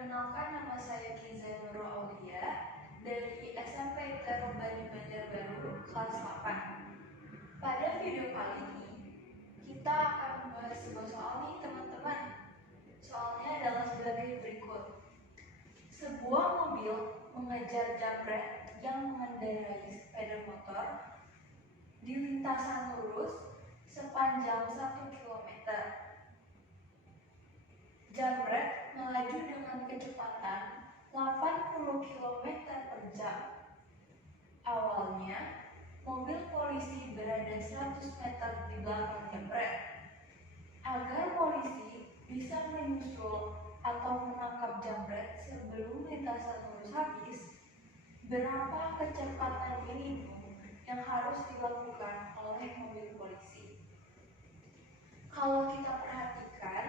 Perkenalkan, nama saya Kiza Nurul Aulia dari SMP Terobani Banjarbaru kelas 8. Pada video kali ini kita akan membahas sebuah soal nih teman-teman. Soalnya adalah sebagai berikut. Sebuah mobil mengejar jambret yang mengendarai sepeda motor di lintasan lurus sepanjang 1 km. Jambret melaju dengan kecepatan 80 km per jam. Awalnya, mobil polisi berada 100 meter di belakang jambret. Agar polisi bisa menyusul atau menangkap jambret sebelum lintasan lurus habis, berapa kecepatan minimum yang harus dilakukan oleh mobil polisi? Kalau kita perhatikan,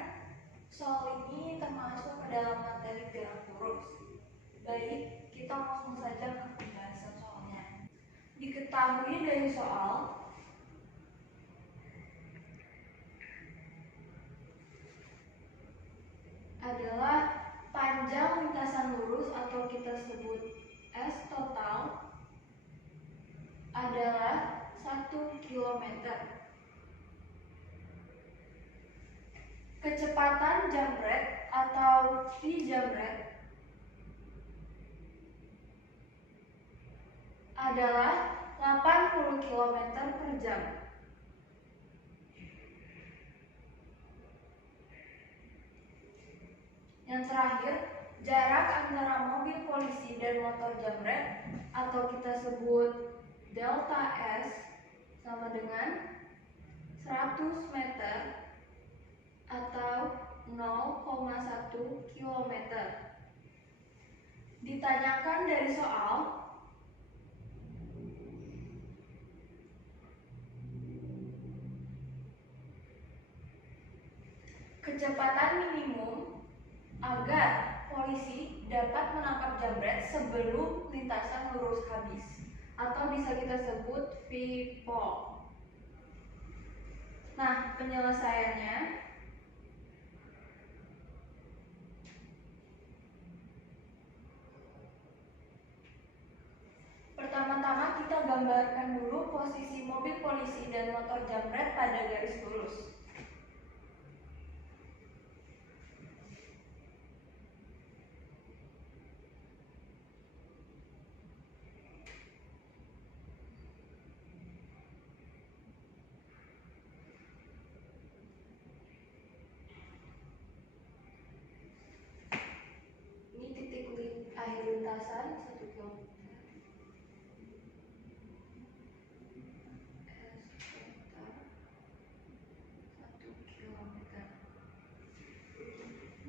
soal ini termasuk ke dalam materi gerak lurus. Baik, kita langsung saja ke pembahasan soalnya. Diketahui dari soal adalah panjang lintasan lurus atau kita sebut S total adalah 1 km. Kecepatan jambret atau V jambret adalah 80 km per jam. Yang terakhir, jarak antara mobil polisi dan motor jambret atau kita sebut delta S sama dengan 100 meter atau 0,1 km. Ditanyakan dari soal, kecepatan minimum agar polisi dapat menangkap jambret sebelum lintasan lurus habis, atau bisa kita sebut V-pol. Nah, penyelesaiannya pertama-tama kita gambarkan dulu posisi mobil polisi dan motor jambret pada garis lurus. Ini titik akhir lintasan 1 km.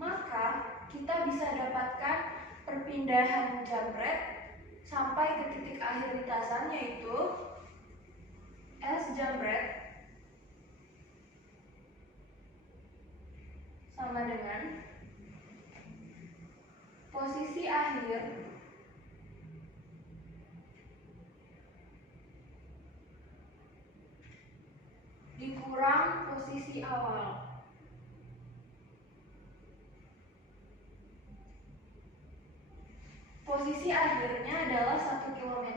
Maka kita bisa dapatkan perpindahan jambret sampai ke titik akhir lintasan, yaitu S jambret sama dengan posisi akhir dikurang posisi awal. Posisi akhirnya adalah 1 km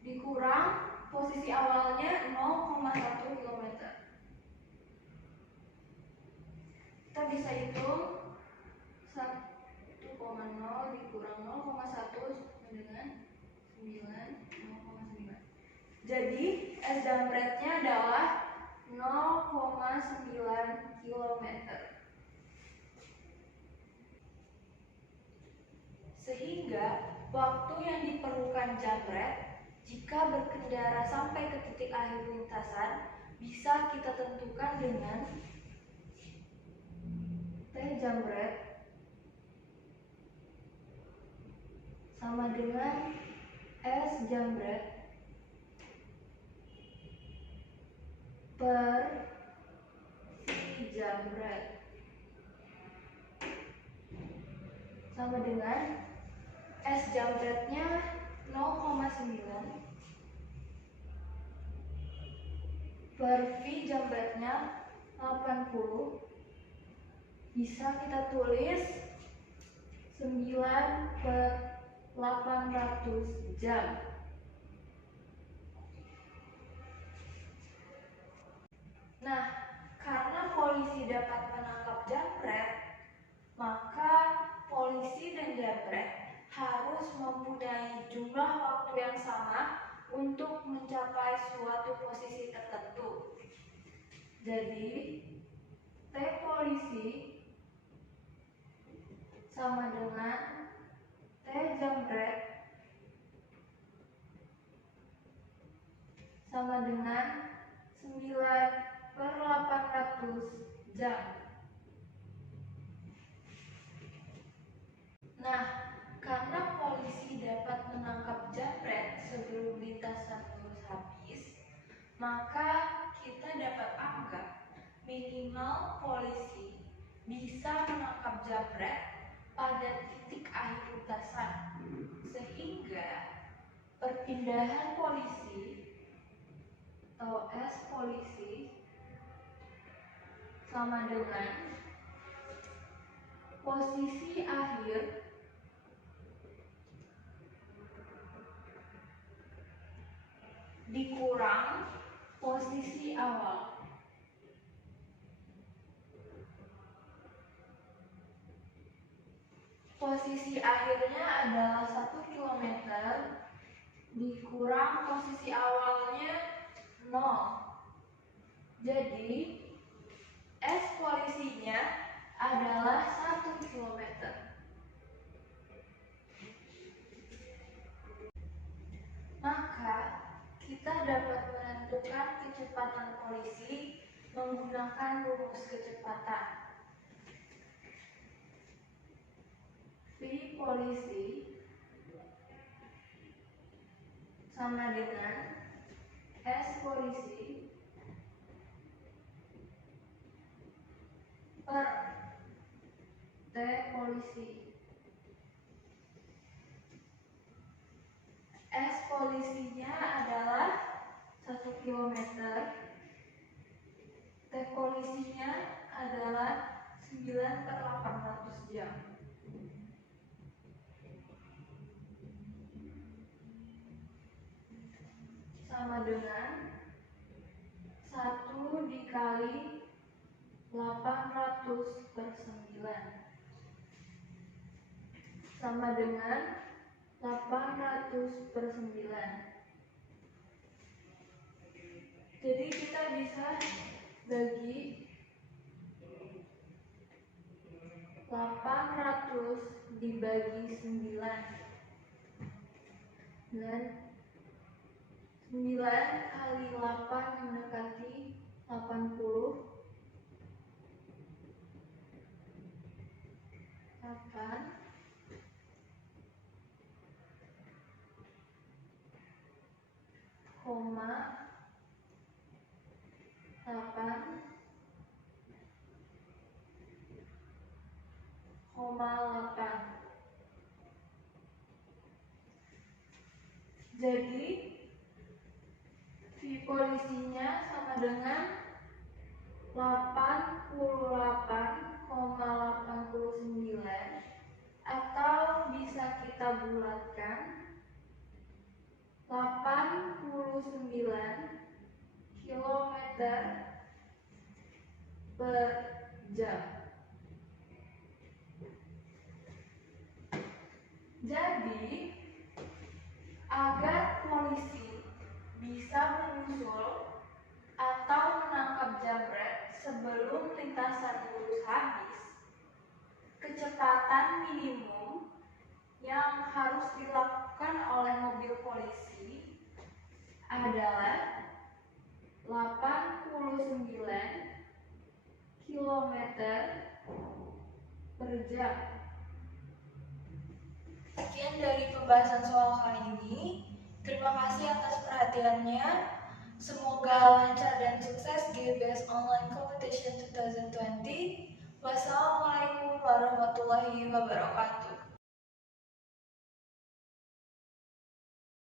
dikurang posisi awalnya 0,1 km. Kita bisa hitung 1,0 dikurang 0,1 sama dengan 0,9. Jadi S jambretnya adalah 0,9 km. Sehingga waktu yang diperlukan jambret jika berkendara sampai ke titik akhir lintasan bisa kita tentukan dengan T jambret sama dengan S jambret per V jambret sama dengan S jambretnya 0,9 per V jambretnya 80. Bisa kita tulis 9/800 jam. Nah, karena polisi dapat menangkap jambret, maka polisi dan jambret harus mempunyai jumlah waktu yang sama untuk mencapai suatu posisi tertentu. Jadi, T polisi sama dengan T jambret sama dengan 9/800 jam. Nah, karena polisi dapat menangkap jambret sebelum lintasan lurus habis, maka kita dapat anggap minimal polisi bisa menangkap jambret pada titik akhir lintasan, sehingga perpindahan polisi atau S polisi sama dengan posisi akhir dikurang posisi awal. Posisi akhirnya adalah 1 km dikurang posisi awalnya 0. Jadi S polisinya adalah 1 km. Maka kita dapat menentukan kecepatan polisi menggunakan rumus kecepatan. V polisi sama dengan S polisi per T polisi. S polisinya adalah 1 km, T polisinya adalah 9/800 jam. Sama dengan 1 dikali 800/9 sama dengan 800/9. Jadi kita bisa bagi 800 dibagi 9 dan 9 kali 8 mendekati 80. 8 koma 8,8. Jadi V polisinya sama dengan 88,89 atau bisa kita bulatkan 89 km per jam. Jadi, agar polisi bisa menyusul atau menangkap jambret sebelum lintasan lurus habis, kecepatan minimum yang harus dilakukan oleh mobil polisi adalah 89 km per jam. Sekian dari pembahasan soal kali ini. Terima kasih atas perhatiannya. Semoga lancar dan sukses GBS Online Competition 2020. Wassalamualaikum warahmatullahi wabarakatuh.